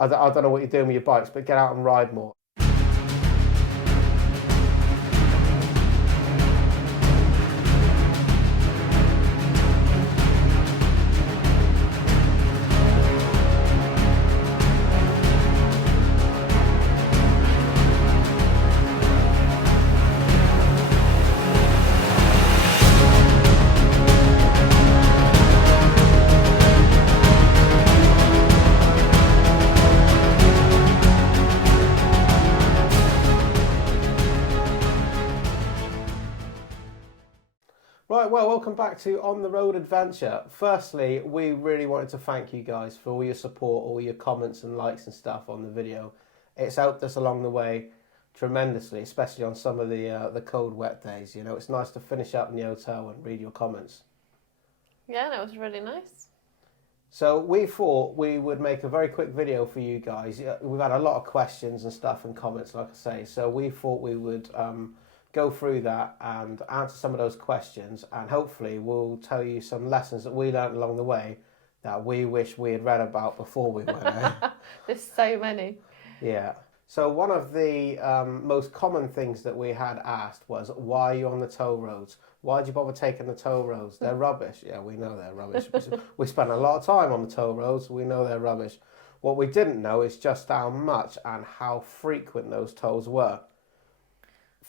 I don't know what you're doing with your bikes, but get out and ride more. Right, well, welcome back to On the Road Adventure. Firstly, we really wanted to thank you guys for all your support, all your comments and likes and stuff on the video. It's helped us along the way tremendously, especially on some of the cold, wet days. You know, it's nice to finish up in the hotel and read your comments. Yeah, that was really nice. So we thought we would make a very quick video for you guys. We've had a lot of questions and stuff and comments, like I say, so we thought we would go through that and answer some of those questions, and hopefully we'll tell you some lessons that we learned along the way that we wish we had read about before we went out. There's so many. Yeah. So one of the most common things that we had asked was, why are you on the toll roads? Why do you bother taking the toll roads? They're rubbish. Yeah, we know they're rubbish. We spent a lot of time on the toll roads. We know they're rubbish. What we didn't know is just how much and how frequent those tolls were.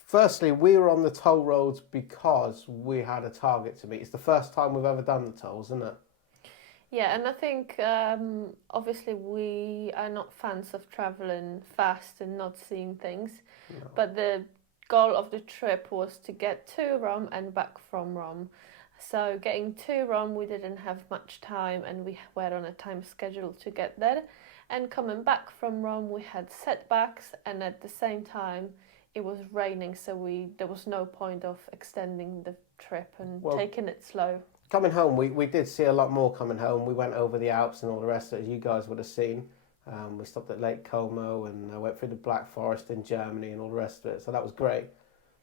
Firstly, we were on the toll roads because we had a target to meet. It's the first time we've ever done the tolls, isn't it? Yeah, and I think obviously we are not fans of traveling fast and not seeing things, No. but the goal of the trip was to get to Rome and back from Rome. So getting to Rome, we didn't have much time and we were on a time schedule to get there. And coming back from Rome, we had setbacks, and at the same time it was raining, so there was no point of extending the trip and taking it slow. Coming home, we did see a lot more coming home. We went over the Alps and all the rest of it, as you guys would have seen. We stopped at Lake Como and went through the Black Forest in Germany and all the rest of it, so that was great.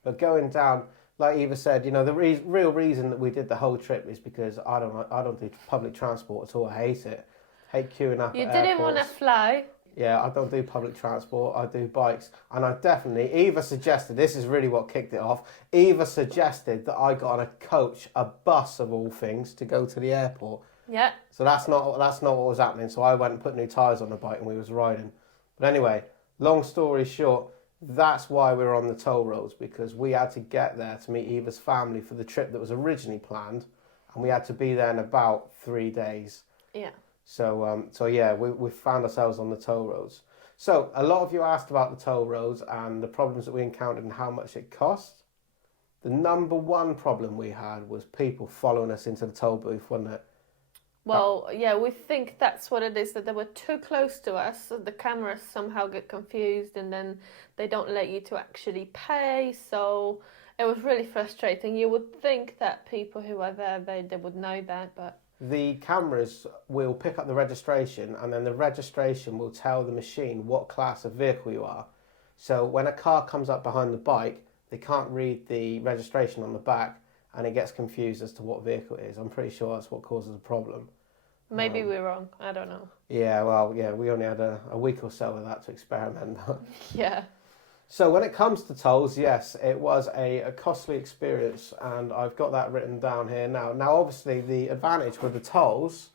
But going down, like Eva said, you know, the real reason that we did the whole trip is because I don't do public transport at all. I hate it. Hate queuing up You at didn't airports. want to fly. Yeah, I don't do public transport, I do bikes. And I definitely, Eva suggested, this is really what kicked it off, Eva suggested that I got on a coach, a bus of all things, to go to the airport. Yeah. So that's not what was happening. So I went and put new tyres on the bike and we was riding. But anyway, long story short, that's why we were on the toll roads, because we had to get there to meet Eva's family for the trip that was originally planned. And we had to be there in about 3 days. Yeah. So yeah, we found ourselves on the toll roads. So a lot of you asked about the toll roads and the problems that we encountered and how much it cost. The number one problem we had was people following us into the toll booth, wasn't it? Well, yeah, we think that's what it is, that they were too close to us, so the cameras somehow get confused and then they don't let you to actually pay, so it was really frustrating. You would think that people who are there, they would know that, but... The cameras will pick up the registration, and then the registration will tell the machine what class of vehicle you are. So when a car comes up behind the bike, they can't read the registration on the back, and it gets confused as to what vehicle it is. I'm pretty sure that's what causes the problem. Maybe we're wrong. I don't know. Yeah, well, yeah, we only had a week or so of that to experiment. Yeah. So when it comes to tolls, yes, it was a costly experience, and I've got that written down here now. Now, obviously, the advantage with the tolls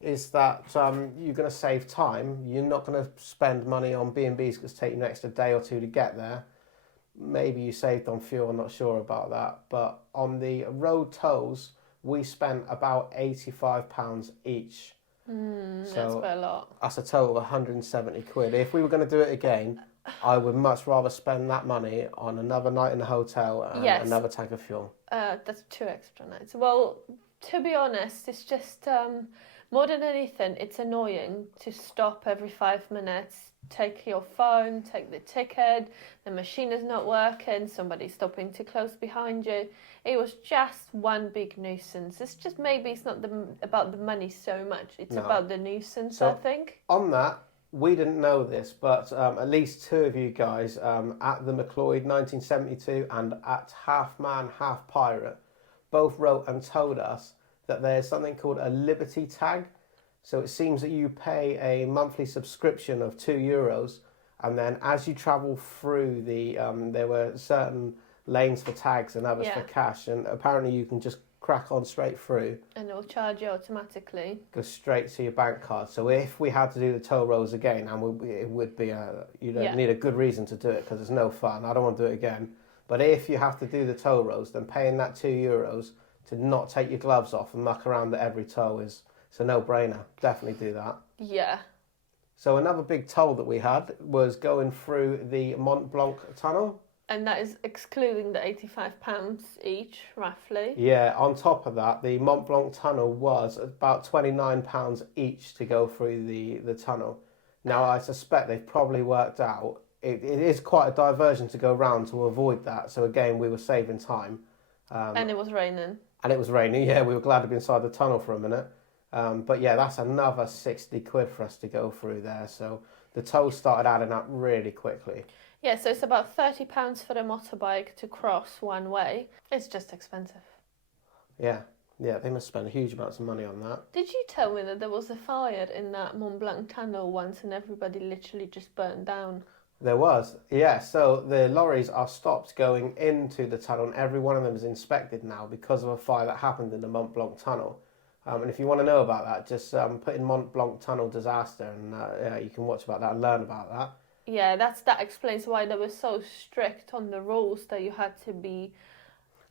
is that you're going to save time. You're not going to spend money on B&Bs because it's taking an extra day or two to get there. Maybe you saved on fuel, I'm not sure about that. But on the road tolls, we spent about £85 each. That's quite a lot. That's a total of 170 quid. If we were going to do it again, I would much rather spend that money on another night in the hotel and another tank of fuel. That's 2 extra nights. Well, to be honest, it's just more than anything, it's annoying to stop every 5 minutes, take your phone, take the ticket, the machine is not working, somebody's stopping too close behind you. It was just one big nuisance. It's just, maybe it's not about the money so much, it's about the nuisance, I think. On that, we didn't know this, but at least 2 of you guys at the McLeod 1972 and at Half Man, Half Pirate both wrote and told us that there's something called a Liberty tag. So it seems that you pay a monthly subscription of €2, and then as you travel through there were certain lanes for tags and others for Yeah. cash, and apparently you can just crack on straight through, And it'll charge you automatically. go straight to your bank card. So if we had to do the toll roads again, and it would be you don't Yeah. need a good reason to do it because it's no fun. I don't want to do it again. But if you have to do the toll roads, then paying that €2 to not take your gloves off and muck around at every toll it's a no-brainer. Definitely do that. Yeah. So another big toll that we had was going through the Mont Blanc tunnel. And that is excluding the £85 each, roughly. Yeah, on top of that, the Mont Blanc tunnel was about £29 each to go through the tunnel. Now, I suspect they've probably worked out, it is quite a diversion to go round to avoid that. So again, we were saving time. And it was raining. And it was raining, yeah, we were glad to be inside the tunnel for a minute. But yeah, that's another 60 quid for us to go through there. So the toll started adding up really quickly. Yeah, so it's about £30 for a motorbike to cross one way. It's just expensive. Yeah, they must spend huge amounts of money on that. Did you tell me that there was a fire in that Mont Blanc tunnel once and everybody literally just burned down? There was, yeah. So the lorries are stopped going into the tunnel, and every one of them is inspected now because of a fire that happened in the Mont Blanc tunnel. And if you want to know about that, just put in Mont Blanc tunnel disaster, and you can watch about that and learn about that. Yeah, that explains why they were so strict on the rules that you had to be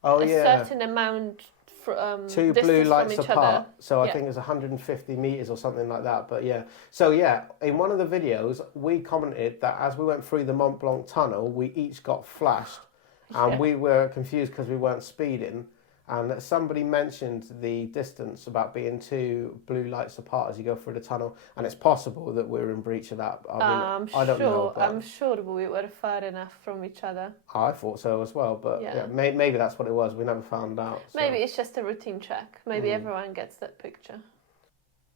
a certain amount two distance blue lights from each apart. other. So I think it's 150 meters or something like that. But yeah, so yeah, in one of the videos we commented that as we went through the Mont Blanc tunnel, we each got flashed, and we were confused because we weren't speeding. And somebody mentioned the distance about being two blue lights apart as you go through the tunnel, and it's possible that we're in breach of that. I don't know. I'm sure we were far enough from each other. I thought so as well, but yeah, maybe that's what it was. We never found out. So. Maybe it's just a routine check. Maybe everyone gets that picture.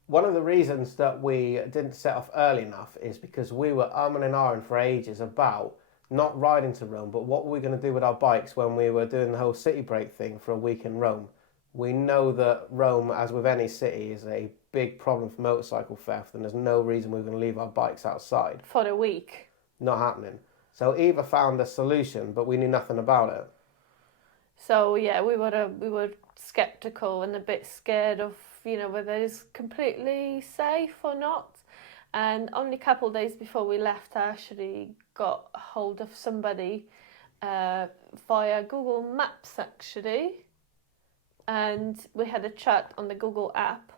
One of the reasons that we didn't set off early enough is because we were umming and ahhing for ages about not riding to Rome, but what were we going to do with our bikes when we were doing the whole city break thing for a week in Rome? We know that Rome, as with any city, is a big problem for motorcycle theft, and there's no reason we're going to leave our bikes outside. For a week. Not happening. So Eva found a solution, but we knew nothing about it. So yeah, we were skeptical and a bit scared of, whether it's completely safe or not. And only a couple of days before we left, I actually got a hold of somebody via Google Maps, actually. And we had a chat on the Google app.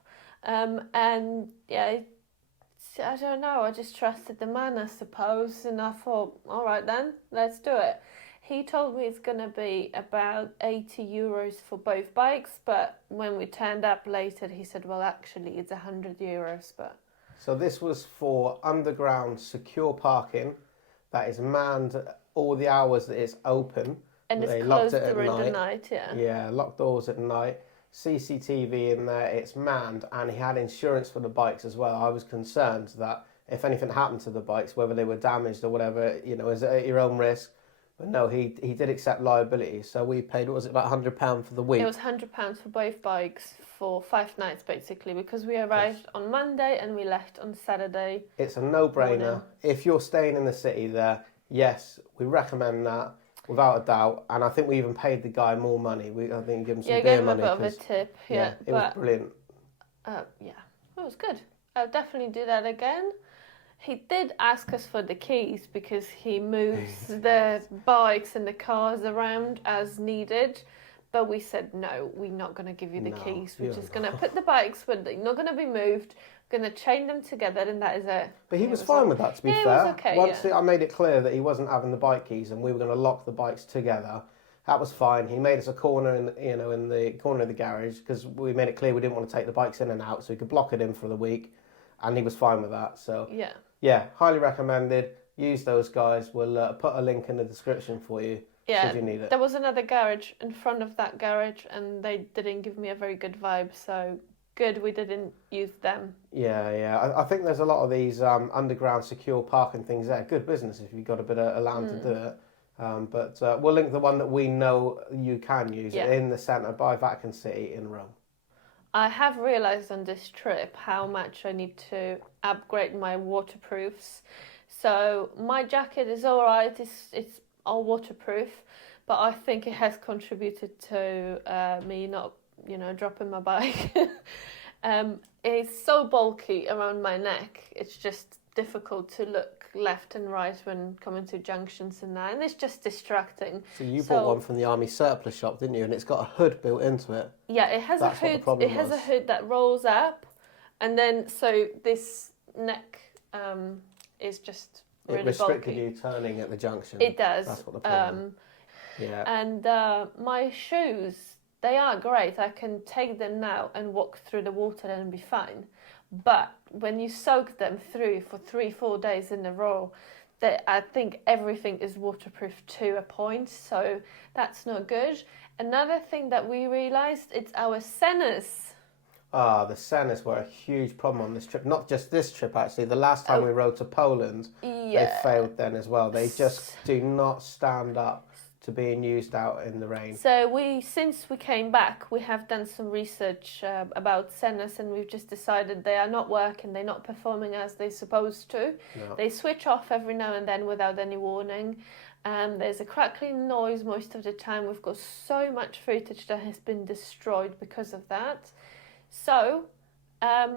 And yeah, I don't know, I just trusted the man, I suppose. And I thought, all right then, let's do it. He told me it's going to be about €80 for both bikes. But when we turned up later, he said, well, actually, it's €100. But so this was for underground secure parking that is manned all the hours that it's open. And they it's locked closed it at during night. the night, yeah. Yeah, locked doors at night. CCTV in there, it's manned, and he had insurance for the bikes as well. I was concerned that if anything happened to the bikes, whether they were damaged or whatever, is it at your own risk? But no, he did accept liability. So we paid, what was it, about £100 for the week? It was £100 for both bikes for 5 nights, basically, because we arrived on Monday and we left on Saturday. It's a no-brainer. Morning. If you're staying in the city there, yes, we recommend that without a doubt. And I think we even paid the guy more money. I think give him some beer money. Yeah, gave him a bit of a tip. Yeah, it was brilliant. Yeah, it was good. I'll definitely do that again. He did ask us for the keys because he moves the bikes and the cars around as needed. But we said, no, we're not going to give you the keys. We're just going to put the bikes where they're not going to be moved. We're going to chain them together, and that is it. But he was fine with that, to be fair. It was okay, Once I made it clear that he wasn't having the bike keys and we were going to lock the bikes together, that was fine. He made us a corner in the corner of the garage because we made it clear we didn't want to take the bikes in and out, so we could block it in for the week, and he was fine with that. So yeah, highly recommended. Use those guys. We'll put a link in the description for you. Yeah, if you need it. There was another garage in front of that garage, and they didn't give me a very good vibe. So good, we didn't use them. Yeah. I think there's a lot of these underground secure parking things there. Good business if you've got a bit of land to do it. But we'll link the one that we know you can use in the centre by Vatican City in Rome. I have realised on this trip how much I need to upgrade my waterproofs. So my jacket is alright, it's all waterproof, but I think it has contributed to me not, dropping my bike. It's so bulky around my neck, it's just difficult to look left and right when coming to junctions and that, and it's just distracting. So you bought one from the army surplus shop, didn't you? And it's got a hood built into it. Yeah, it has That's a hood. It has a hood that rolls up, and then so this neck is just really it restricted bulky. you turning at the junction. It does. That's what the problem. Yeah. And my shoes, they are great. I can take them now and walk through the water and be fine. But when you soak them through for 3-4 days in a row, I think everything is waterproof to a point, so that's not good. Another thing that we realised, it's our Sennas. The Sennas were a huge problem on this trip. Not just this trip, actually. The last time we rode to Poland, they failed then as well. They just do not stand up to being used out in the rain. So since we came back, we have done some research about Sennas, and we've just decided they are not working, they're not performing as they're supposed to. No. They switch off every now and then without any warning. There's a crackling noise most of the time. We've got so much footage that has been destroyed because of that. So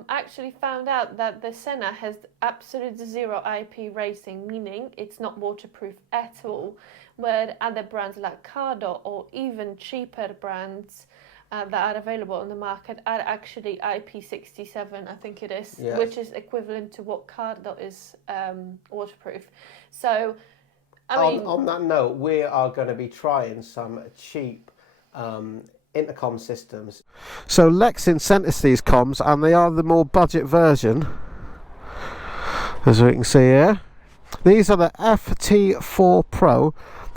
actually found out that the Senna has absolute zero IP rating, meaning it's not waterproof at all, where other brands like Cardo or even cheaper brands that are available on the market are actually IP67, I think it is, yes. which is equivalent to what Cardo is waterproof. So, on that note, we are going to be trying some cheap Intercom systems. So LEXIN sent us these comms, and they are the more budget version, as we can see here. These are the FT4 Pro,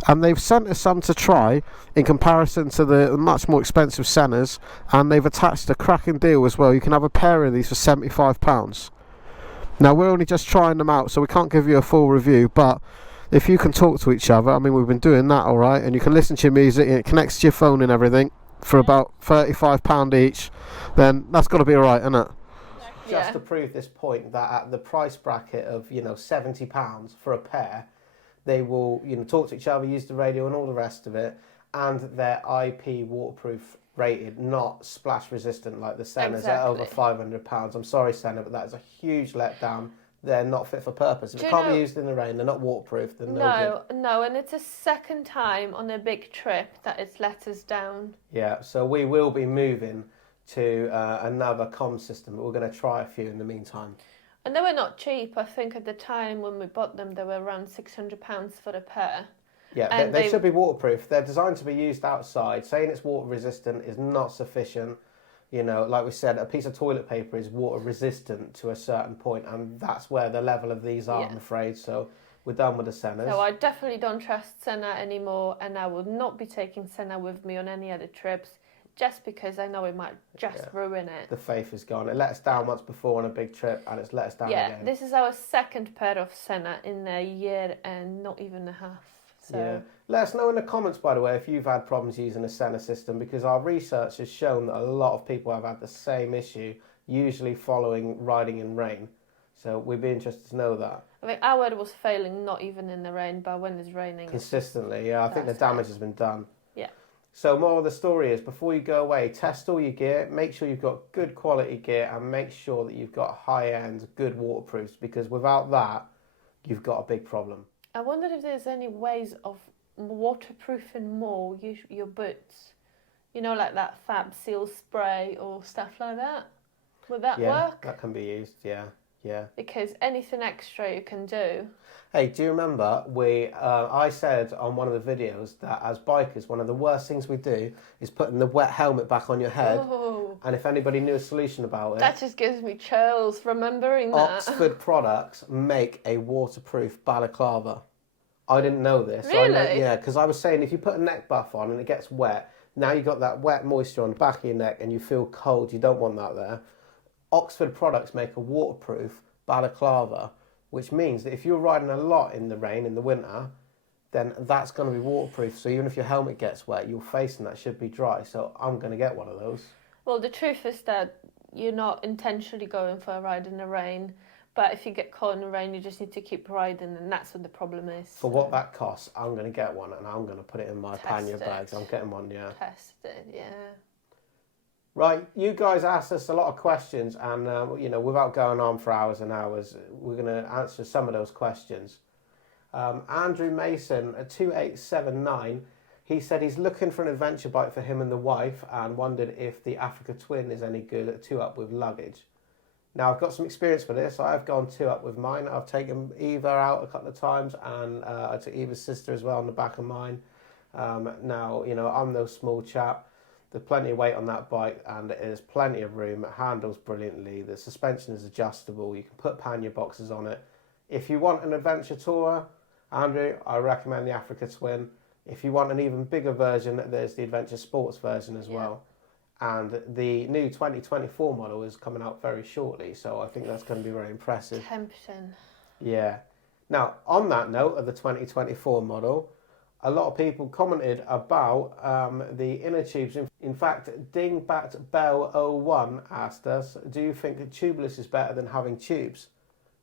and they've sent us some to try in comparison to the much more expensive Sennas, and they've attached a cracking deal as well. You can have a pair of these for £75. Now, we're only just trying them out, so we can't give you a full review, but if you can talk to each other, I mean, we've been doing that all right, and you can listen to your music, and it connects to your phone and everything for about £35 each, then that's got to be all right, isn't it? Yeah. Just to prove this point, that at the price bracket of £70 for a pair, they will talk to each other, use the radio and all the rest of it, and they're IP waterproof rated, not splash resistant like the Sennas at over £500. I'm sorry, Senna, but that is a huge letdown. They're not fit for purpose. If it can't be used in the rain, they're not waterproof, then no good. No, and it's a second time on a big trip that it's let us down. Yeah, so we will be moving to another comm system, but we're going to try a few in the meantime. And they were not cheap. I think at the time when we bought them, they were around £600 for a pair. Yeah, they should be waterproof. They're designed to be used outside. Saying it's water resistant is not sufficient. Like we said, a piece of toilet paper is water resistant to a certain point, and that's where the level of these are, I'm afraid. So we're done with the Sennas. So I definitely don't trust Senna anymore, and I will not be taking Senna with me on any other trips, just because I know it might just ruin it. The faith is gone. It let us down once before on a big trip, and it's let us down again. Yeah, this is our second pair of Senna in a year and not even a half. So. Yeah. Let us know in the comments, by the way, if you've had problems using a Senna system, because our research has shown that a lot of people have had the same issue, usually following riding in rain. So we'd be interested to know that. I mean, our was failing not even in the rain, but when it's raining. Consistently, yeah. I think the damage has been done. Yeah. So more of the story is, before you go away, test all your gear, make sure you've got good quality gear, and make sure that you've got high-end, good waterproofs, because without that, you've got a big problem. I wonder if there's any ways of waterproofing more your boots. Like that Fab Seal spray or stuff like that. Would that work? That can be used, yeah. Because anything extra you can do. Hey, do you remember I said on one of the videos that as bikers, one of the worst things we do is putting the wet helmet back on your head. Oh. And if anybody knew a solution about it... That just gives me chills remembering that. Oxford products make a waterproof balaclava. I didn't know this. Really? Yeah, because I was saying if you put a neck buff on and it gets wet, now you've got that wet moisture on the back of your neck and you feel cold. You don't want that there. Oxford products make a waterproof balaclava, which means that if you're riding a lot in the rain in the winter, then that's going to be waterproof. So even if your helmet gets wet, your face and that should be dry. So I'm going to get one of those. Well, the truth is that you're not intentionally going for a ride in the rain, but if you get caught in the rain, you just need to keep riding, and that's what the problem is. For what that costs, I'm going to get one and I'm going to put it in my pannier bags. I'm getting one, yeah. Test it, yeah. Right, you guys asked us a lot of questions, and without going on for hours and hours, we're going to answer some of those questions. Andrew Mason, 2879, he said he's looking for an adventure bike for him and the wife, and wondered if the Africa Twin is any good at 2-up with luggage. Now, I've got some experience with this. I've gone 2-up with mine. I've taken Eva out a couple of times, and I took Eva's sister as well on the back of mine. Now, I'm no small chap. There's plenty of weight on that bike, and there's plenty of room. It handles brilliantly. The suspension is adjustable. You can put pannier boxes on it. If you want an adventure tourer, Andrew, I recommend the Africa Twin. If you want an even bigger version, there's the Adventure Sports version as well. And the new 2024 model is coming out very shortly, so I think that's going to be very impressive. Tempting. Yeah. Now, on that note of the 2024 model, a lot of people commented about the inner tubes. In fact, Dingbat Bell 01 asked us, do you think that tubeless is better than having tubes?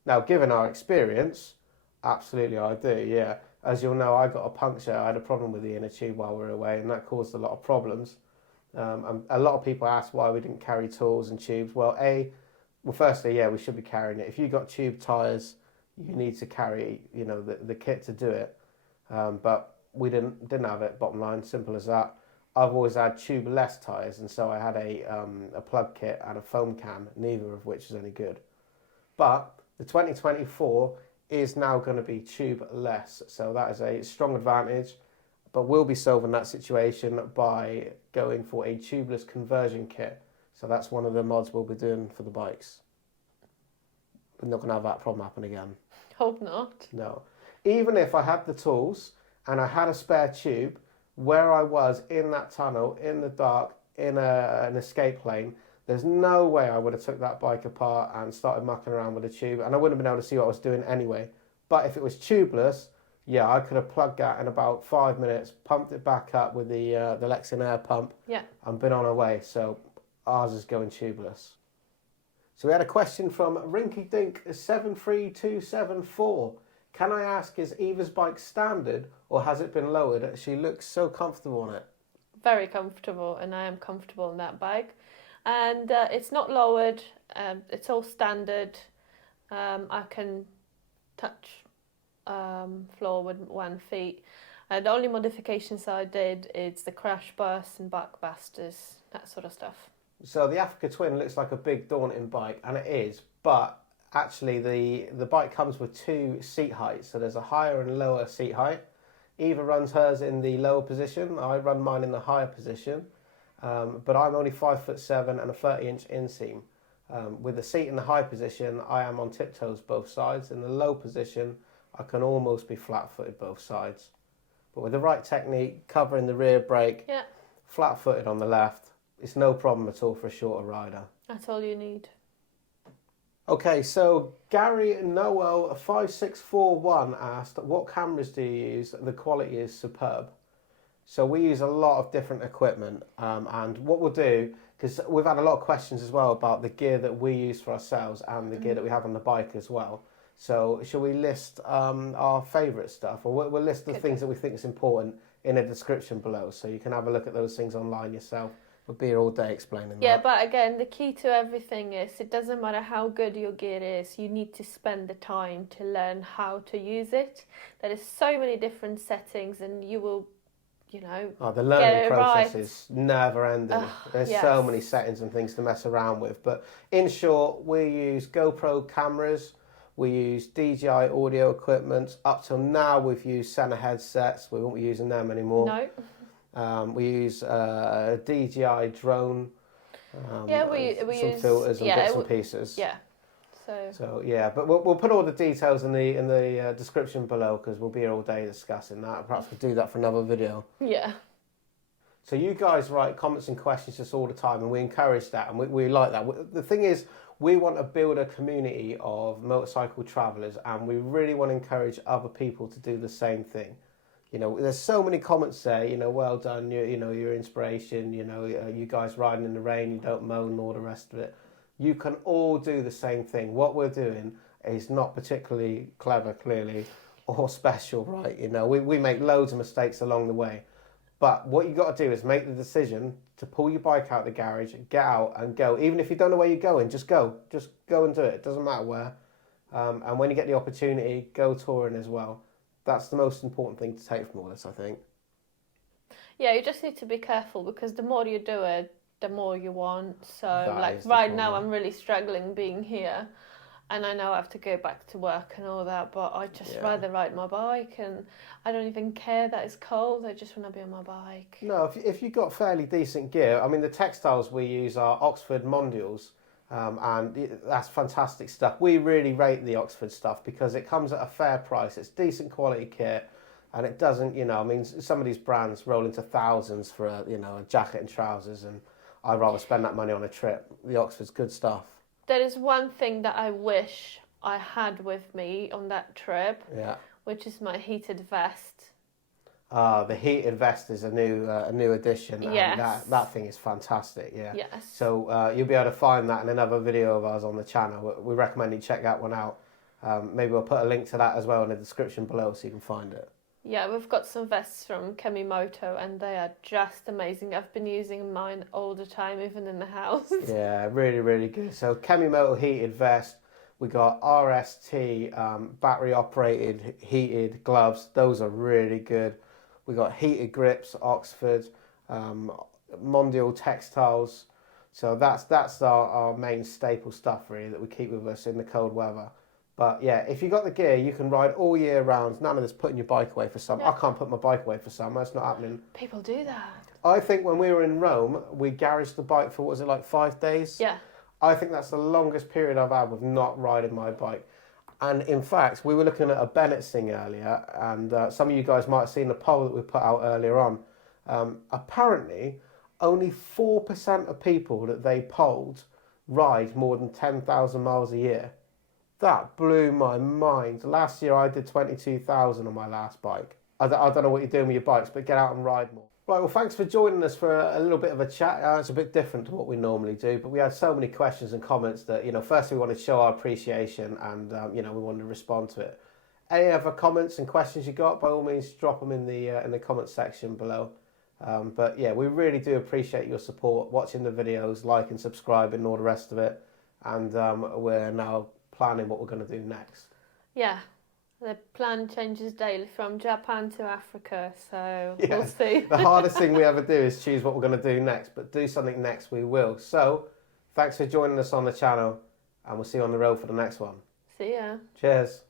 Now, given our experience, absolutely I do, yeah. As you'll know, I got a puncture. I had a problem with the inner tube while we were away, and that caused a lot of problems. And a lot of people asked why we didn't carry tools and tubes. Well, firstly, yeah, we should be carrying it. If you've got tube tyres, you need to carry, the kit to do it. But we didn't have it, bottom line, simple as that. I've always had tubeless tyres, and so I had a plug kit and a foam can, neither of which is any good. But the 2024 is now going to be tubeless, so that is a strong advantage, but we'll be solving that situation by going for a tubeless conversion kit. So that's one of the mods we'll be doing for the bikes. We're not going to have that problem happen again. Hope not. No. Even if I had the tools and I had a spare tube, where I was in that tunnel, in the dark, in an escape lane, there's no way I would have took that bike apart and started mucking around with a tube, and I wouldn't have been able to see what I was doing anyway. But if it was tubeless, yeah, I could have plugged that in about 5 minutes, pumped it back up with the LEXIN air pump, and been on our way. So ours is going tubeless. So we had a question from Rinky Dink 73274. Can I ask, is Eva's bike standard or has it been lowered? She looks so comfortable on it. Very comfortable, and I am comfortable on that bike. And it's not lowered, it's all standard. I can touch floor with 1 foot. The only modifications I did is the crash bars and backbusters, that sort of stuff. So the Africa Twin looks like a big daunting bike, and it is, but actually the bike comes with 2 seat heights, so there's a higher and lower seat height. Eva runs hers in the lower position, I run mine in the higher position, but I'm only 5'7" and a 30-inch inseam. With the seat in the high position, I am on tiptoes both sides. In the low position, I can almost be flat-footed both sides. But with the right technique, covering the rear brake, flat-footed on the left, it's no problem at all for a shorter rider. That's all you need. Okay, so Gary Noel 5641 asked, what cameras do you use? The quality is superb. So we use a lot of different equipment, and what we'll do, because we've had a lot of questions as well about the gear that we use for ourselves and the gear that we have on the bike as well. So shall we list our favourite stuff, or we'll list the things that we think is important in a description below, so you can have a look at those things online yourself. We'll be here all day explaining that. Yeah, but again, the key to everything is it doesn't matter how good your gear is, you need to spend the time to learn how to use it. There is so many different settings, and you will, the learning process right. is never ending. There's so many settings and things to mess around with. But in short, we use GoPro cameras, we use DJI audio equipment. Up till now, we've used Sena headsets. We won't be using them anymore. No. We use DJI drone. We some use filters and bits and pieces. Yeah. So yeah, but we'll put all the details in the description below, because we'll be here all day discussing that. Perhaps we'll do that for another video. Yeah. So you guys write comments and questions just all the time, and we encourage that, and we like that. The thing is, we want to build a community of motorcycle travellers, and we really want to encourage other people to do the same thing. You know, there's so many comments there, you know, well done, you know, your inspiration, you know, you guys riding in the rain, you don't moan and all the rest of it. You can all do the same thing. What we're doing is not particularly clever, clearly, or special, right? You know, we make loads of mistakes along the way. But what you got to do is make the decision to pull your bike out of the garage, get out and go. Even if you don't know where you're going, just go. Just go and do it. It doesn't matter where. And when you get the opportunity, go touring as well. That's the most important thing to take from all this, I think. Yeah, you just need to be careful because the more you do it, the more you want. So, That is the right now, problem. I'm really struggling being here. And I know I have to go back to work and all that, but I just rather ride my bike, and I don't even care that it's cold. I just want to be on my bike. No, if you've got fairly decent gear, I mean, the textiles we use are Oxford Mondials, and that's fantastic stuff. We really rate the Oxford stuff because it comes at a fair price. It's decent quality kit, and it doesn't, you know, I mean, some of these brands roll into thousands for a jacket and trousers, and I'd rather spend that money on a trip. The Oxford's good stuff. There is one thing that I wish I had with me on that trip, which is my heated vest. The heated vest is a new addition. Yes. And that thing is fantastic. Yeah. Yes. So you'll be able to find that in another video of ours on the channel. We recommend you check that one out. Maybe we'll put a link to that as well in the description below so you can find it. Yeah, we've got some vests from Kemimoto and they are just amazing. I've been using mine all the time, even in the house. Yeah, really, really good. So Kemimoto heated vest. We got RST battery operated heated gloves. Those are really good. We got heated grips, Oxford, Mondial textiles. So that's our main staple stuff really that we keep with us in the cold weather. But yeah, if you got the gear, you can ride all year round. None of this putting your bike away for summer. I can't put my bike away for summer. It's not happening. People do that. I think when we were in Rome, we garaged the bike for, what was it, like 5 days? Yeah. I think that's the longest period I've had with not riding my bike. And in fact, we were looking at a Bennett thing earlier, and some of you guys might have seen the poll that we put out earlier on. Apparently, only 4% of people that they polled ride more than 10,000 miles a year. That blew my mind. Last year I did 22,000 on my last bike. I don't know what you're doing with your bikes, but get out and ride more. Right, well, thanks for joining us for a little bit of a chat. It's a bit different to what we normally do, but we had so many questions and comments that, firstly we wanted to show our appreciation and, we wanted to respond to it. Any other comments and questions you got, by all means, drop them in the comments section below. But yeah, we really do appreciate your support, watching the videos, liking, subscribing, and all the rest of it. And we're now planning what we're going to do next. Yeah, the plan changes daily from Japan to Africa, so we'll see. The hardest thing we ever do is choose what we're going to do next, but do something next we will. So thanks for joining us on the channel, and we'll see you on the road for the next one. See ya. Cheers.